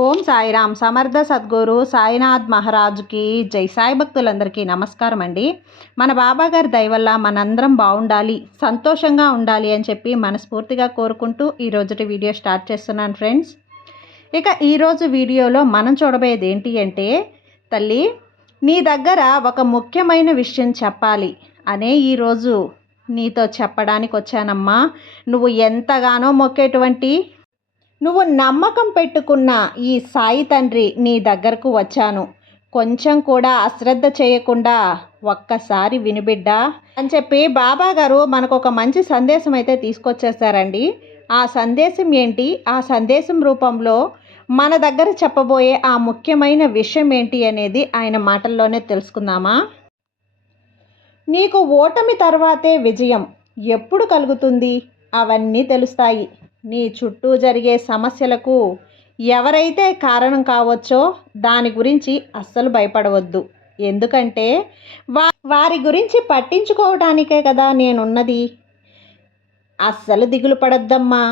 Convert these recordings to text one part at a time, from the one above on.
ఓం సాయిరామ్ సమర్థ సద్గురు సాయినాథ్ మహారాజుకి జై సాయి భక్తులందరికీ నమస్కారం అండి మన బాబా గారి మనందరం బాగుండాలి సంతోషంగా ఉండాలి అని చెప్పి మనస్ఫూర్తిగా కోరుకుంటూ ఈరోజుటి వీడియో స్టార్ట్ చేస్తున్నాను ఫ్రెండ్స్. ఇక ఈరోజు వీడియోలో మనం చూడబోయేది ఏంటి అంటే తల్లి నీ దగ్గర ఒక ముఖ్యమైన విషయం చెప్పాలి. అనే ఈరోజు నీతో చెప్పడానికి వచ్చానమ్మా నువ్వు ఎంతగానో మొక్కేటువంటి నువ్వు నమ్మకం పెట్టుకున్న ఈ సాయి తండ్రి నీ దగ్గరకు వచ్చాను. కొంచెం కూడా అశ్రద్ధ చేయకుండా ఒక్కసారి వినిబిడ్డా అని చెప్పి బాబా గారు మనకు ఒక మంచి సందేశం అయితే తీసుకొచ్చేసారండి. ఆ సందేశం ఏంటి? ఆ సందేశం రూపంలో మన దగ్గర చెప్పబోయే ఆ ముఖ్యమైన విషయం ఏంటి అనేది ఆయన మాటల్లోనే తెలుసుకుందామా? నీకు ఓటమి తర్వాతే విజయం. ఎప్పుడు కలుగుతుంది? అవన్నీ తెలుస్తాయి. నీ చుట్టూ జరిగే సమస్యలకు ఎవరైతే కారణం కావచ్చో దాని గురించి అస్సలు భయపడవద్దు. ఎందుకంటే వా వారి గురించి పట్టించుకోవడానికే కదా నేనున్నది. అస్సలు దిగులు పడద్దమ్మా.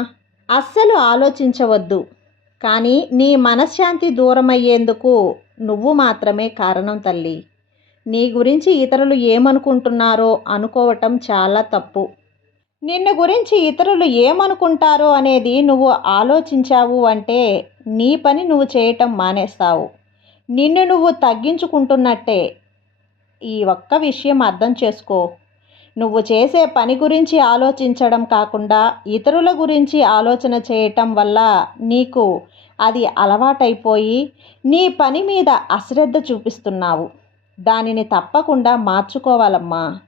అస్సలు ఆలోచించవద్దు. కానీ నీ మనశ్శాంతి దూరమయ్యేందుకు నువ్వు మాత్రమే కారణం తల్లి. నీ గురించి ఇతరులు ఏమనుకుంటున్నారో అనుకోవటం చాలా తప్పు. నిన్ను గురించి ఇతరులు ఏమనుకుంటారో అనేది నువ్వు ఆలోచించావు అంటే నీ పని నువ్వు చేయటం మానేస్తావు. నిన్ను నువ్వు తగ్గించుకుంటున్నట్టే. ఈ ఒక్క విషయం అర్థం చేసుకో. నువ్వు చేసే పని గురించి ఆలోచించడం కాకుండా ఇతరుల గురించి ఆలోచన చేయటం వల్ల నీకు అది అలవాటైపోయి నీ పని మీద అశ్రద్ధ చూపిస్తున్నావు. దానిని తప్పకుండా మార్చుకోవాలమ్మా.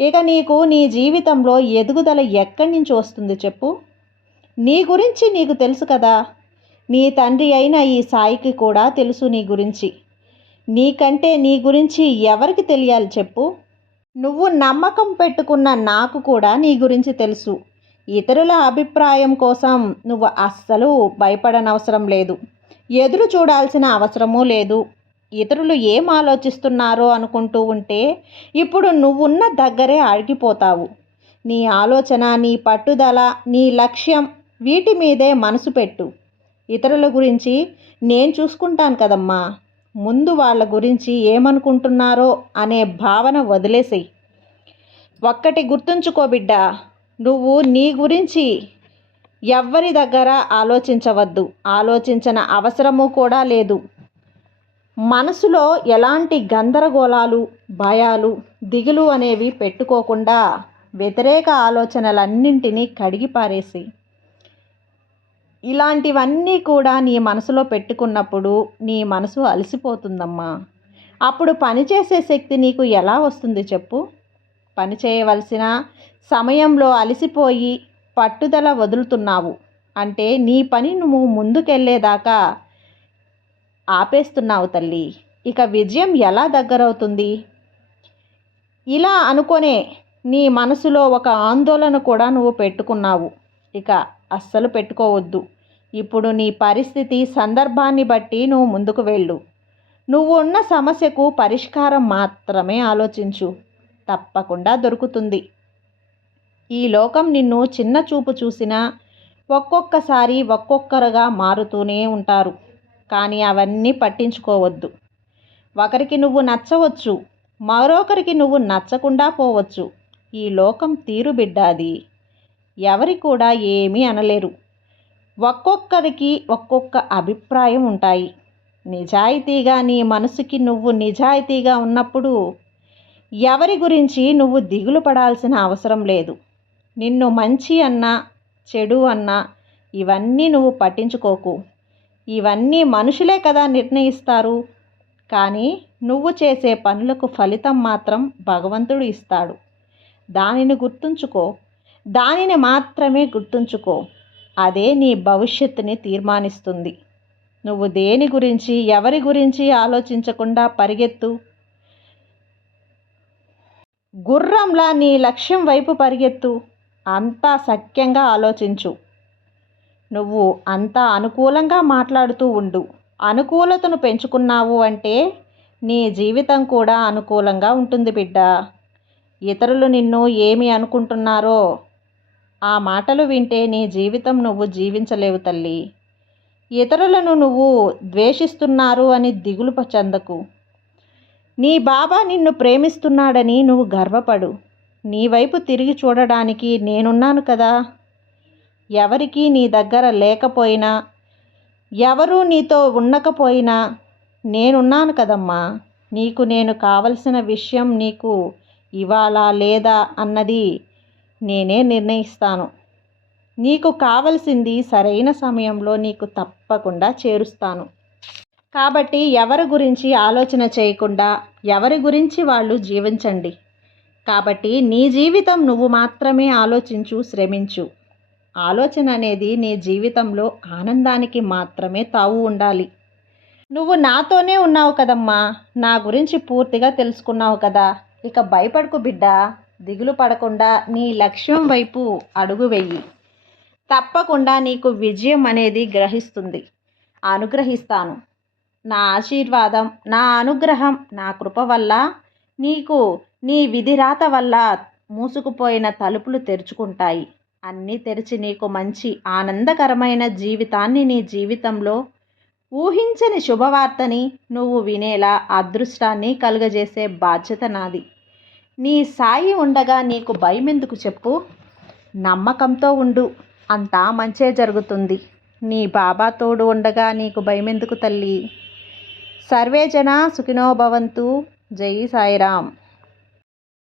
ఇక నీకు నీ జీవితంలో ఎదుగుదల ఎక్కడి నుంచి వస్తుంది చెప్పు? నీ గురించి నీకు తెలుసు కదా. నీ తండ్రి అయిన ఈ సాయికి కూడా తెలుసు నీ గురించి. నీకంటే నీ గురించి ఎవరికి తెలియాలి చెప్పు? నువ్వు నమ్మకం పెట్టుకున్న నాకు కూడా నీ గురించి తెలుసు. ఇతరుల అభిప్రాయం కోసం నువ్వు అస్సలు భయపడనవసరం లేదు. ఎదురు చూడాల్సిన అవసరమూ లేదు. ఇతరులు ఏం ఆలోచిస్తున్నారో అనుకుంటూ ఉంటే ఇప్పుడు నువ్వున్న దగ్గరే ఆగిపోతావు నీ ఆలోచన నీ పట్టుదల నీ లక్ష్యం వీటి మీదే మనసు పెట్టు. ఇతరుల గురించి నేను చూసుకుంటాను కదమ్మా. ముందు వాళ్ళ గురించి ఏమనుకుంటున్నారో అనే భావన వదిలేసేయి. ఒక్కటి గుర్తుంచుకో బిడ్డ నువ్వు నీ గురించి ఎవ్వరి దగ్గర ఆలోచించవద్దు. ఆలోచించిన అవసరము కూడా లేదు. మనసులో ఎలాంటి గందరగోళాలు భయాలు దిగులు అనేవి పెట్టుకోకుండా వ్యతిరేక ఆలోచనలన్నింటినీ కడిగి పారేసి ఇలాంటివన్నీ కూడా నీ మనసులో పెట్టుకున్నప్పుడు నీ మనసు అలసిపోతుందమ్మా. అప్పుడు పనిచేసే శక్తి నీకు ఎలా వస్తుంది చెప్పు? పని చేయవలసిన సమయంలో అలసిపోయి పట్టుదల వదులుతున్నావు. అంటే నీ పని నువ్వు ముందుకెళ్ళేదాకా ఆపేస్తున్నావు తల్లి. ఇక విజయం ఎలా దగ్గరవుతుంది? ఇలా అనుకొనే నీ మనసులో ఒక ఆందోళన కూడా నువ్వు పెట్టుకున్నావు. ఇక అస్సలు పెట్టుకోవద్దు. ఇప్పుడు నీ పరిస్థితి సందర్భాన్ని బట్టి నువ్వు ముందుకు వెళ్ళు. నువ్వు ఉన్న సమస్యకు పరిష్కారం మాత్రమే ఆలోచించు. తప్పకుండా దొరుకుతుంది. ఈ లోకం నిన్ను చిన్న చూపు చూసినా ఒక్కొక్కసారి ఒక్కొక్కరుగా మారుతూనే ఉంటారు. కానీ అవన్నీ పట్టించుకోవద్దు. ఒకరికి నువ్వు నచ్చవచ్చు మరొకరికి నువ్వు నచ్చకుండా పోవచ్చు. ఈ లోకం తీరు బిడ్డ అది ఎవరి కూడా ఏమీ అనలేరు. ఒక్కొక్కరికి ఒక్కొక్క అభిప్రాయం ఉంటాయి. నిజాయితీగా నీ మనసుకి నువ్వు నిజాయితీగా ఉన్నప్పుడు ఎవరి గురించి నువ్వు దిగులు పడాల్సిన అవసరం లేదు. నిన్ను మంచి అన్నా చెడు అన్నా ఇవన్నీ నువ్వు పట్టించుకోకు. ఇవన్నీ మనుషులే కదా నిర్ణయిస్తారు. కానీ నువ్వు చేసే పనులకు ఫలితం మాత్రం భగవంతుడు ఇస్తాడు. దానిని గుర్తుంచుకో. దానిని మాత్రమే గుర్తుంచుకో. అదే నీ భవిష్యత్తుని తీర్మానిస్తుంది. నువ్వు దేని గురించి ఎవరి గురించి ఆలోచించకుండా పరిగెత్తు. గుర్రంలా నీ లక్ష్యం వైపు పరిగెత్తు. అంతా సఖ్యంగా ఆలోచించు. నువ్వు అంతా అనుకూలంగా మాట్లాడుతూ ఉండు. అనుకూలతను పెంచుకున్నావు అంటే నీ జీవితం కూడా అనుకూలంగా ఉంటుంది బిడ్డ. ఇతరులు నిన్ను ఏమి అనుకుంటున్నారో ఆ మాటలు వింటే నీ జీవితం నువ్వు జీవించలేవు తల్లి. ఇతరులను నువ్వు ద్వేషిస్తున్నారు అని దిగులు చెందకు. నీ బాబా నిన్ను ప్రేమిస్తున్నాడని నువ్వు గర్వపడు. నీ వైపు తిరిగి చూడడానికి నేనున్నాను కదా. ఎవరికి నీ దగ్గర లేకపోయినా ఎవరూ నీతో ఉండకపోయినా నేనున్నాను కదమ్మా. నీకు నేను కావలసిన విషయం నీకు ఇవ్వాలా లేదా అన్నది నేనే నిర్ణయిస్తాను. నీకు కావలసింది సరైన సమయంలో నీకు తప్పకుండా చేరుస్తాను. కాబట్టి ఎవరి గురించి ఆలోచన చేయకుండా ఎవరి గురించి వాళ్ళు జీవించండి. కాబట్టి నీ జీవితం నువ్వు మాత్రమే ఆలోచించు శ్రమించు. ఆలోచన అనేది నీ జీవితంలో ఆనందానికి మాత్రమే తావు ఉండాలి. నువ్వు నాతోనే ఉన్నావు కదమ్మా. నా గురించి పూర్తిగా తెలుసుకున్నావు కదా. ఇక భయపడకు బిడ్డ. దిగులు పడకుండా నీ లక్ష్యం వైపు అడుగు వెయ్యి తప్పకుండా నీకు విజయం అనేది గ్రహిస్తుంది. అనుగ్రహిస్తాను. నా ఆశీర్వాదం నా అనుగ్రహం నా కృప వల్ల నీకు నీ విధిరాత వల్ల మూసుకుపోయిన తలుపులు తెరుచుకుంటాయి. అన్నీ తెరిచి నీకు మంచి ఆనందకరమైన జీవితాన్ని నీ జీవితంలో ఊహించని శుభవార్తని నువ్వు వినేలా అదృష్టాన్ని కలుగజేసే బాధ్యత నాది. నీ సాయి ఉండగా నీకు భయం ఎందుకు చెప్పు? నమ్మకంతో ఉండు. అంతా మంచే జరుగుతుంది. నీ బాబా తోడు ఉండగా నీకు భయం ఎందుకు తల్లి సర్వేజన సుఖినోభవంతు జై సాయిరామ్.